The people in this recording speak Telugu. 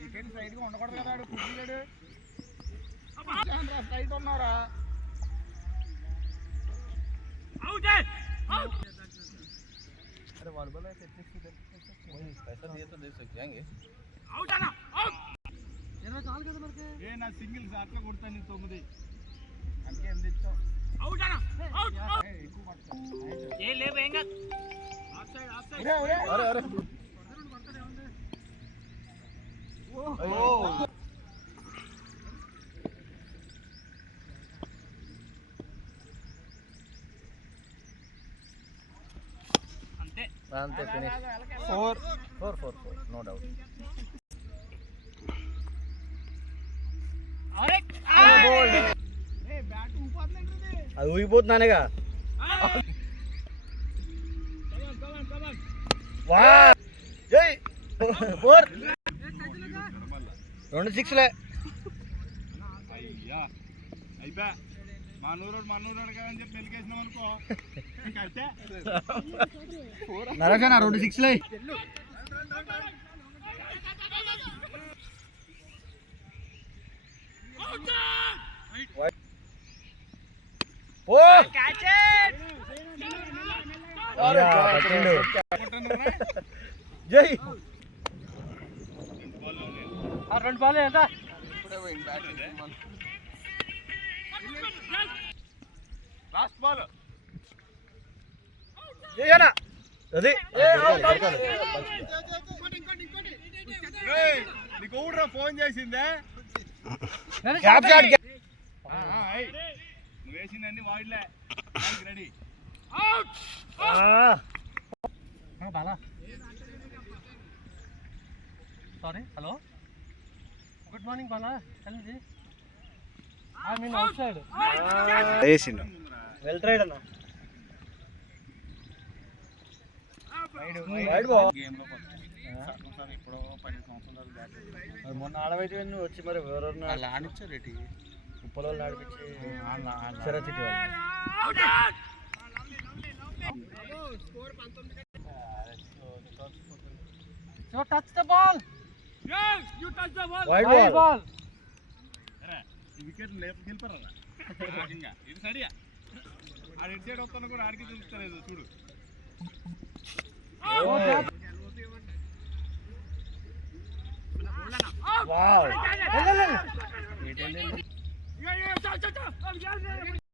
వికెట్ సైడ్ గా ఉండకూడదు కదా కుర్చీలేడు సైడ్ ఉన్నారా अरे वॉलीबॉल है टेक्निक से वही पैसा दिए तो दे सकते जाएंगे आउट आना आउट यार चाल కదా మనకి ఏ నా సింగిల్స్ అట్లా కొడతా నీ 9 అంతే ఎందిచ్చో అవుట్ ఆనా అవుట్ ఏ ఎక్కువ కొడతా ఏ లే బేంగా ఆఫ్ సైడ్ అరే అరే ఓ అంతే ఫినిష్ 4 నో డౌట్ అరే బోల్ ఏ బ్యాట్ ఊపోతుందంటే అది ఊగిపోతున్నానేగా కమాన్ వా జై 4 2 6 లే అయ్యా అయిపా మనూరోడు కదని చెప్పి మెలికేసినాం అనుకో ఇంకంతే నరకనా 2 6 లే ఓ క్యాచ్ ఇట్ అరే పట్టిండు జై ఆ 2 బాల్ ఎంత ఇప్పుడే పోయింది బ్యాట్ లాస్ట్ బాల్ ఏయనా అది నీకు ఊడ్రా ఫోన్ చేసిందే క్యాప్ షాట్ నువ్వు వేసిందన్నీ వాయిడ్లే రెడీ అవుట్ బాలా సారీ హలో గుడ్ మార్నింగ్ బాలా చల్లి I mean outside. వేసిండు వెల్ ట్రైడ్ అన్న వైడ్ బాల్ గేమ్ లో సార్ ఇప్పుడు 10 సంవత్సరాలు బ్యాట్ మొన్న ఆడవైతే నువ్వు వచ్చి మరి ఎవరెవరు అలా ఆడిచ్చారు రెడ్డి ఉప్పలో ఆడిపించి చిరచిటి score 19 so touch the ball yes you touch the ball wide ball wicket గెలిపారా ఇంకా ఇది సడియా ఆడ ఎడ్ సైడ్ వస్తాను కూడా ఆడికి తెలుస్తలేదు చూడు వావ్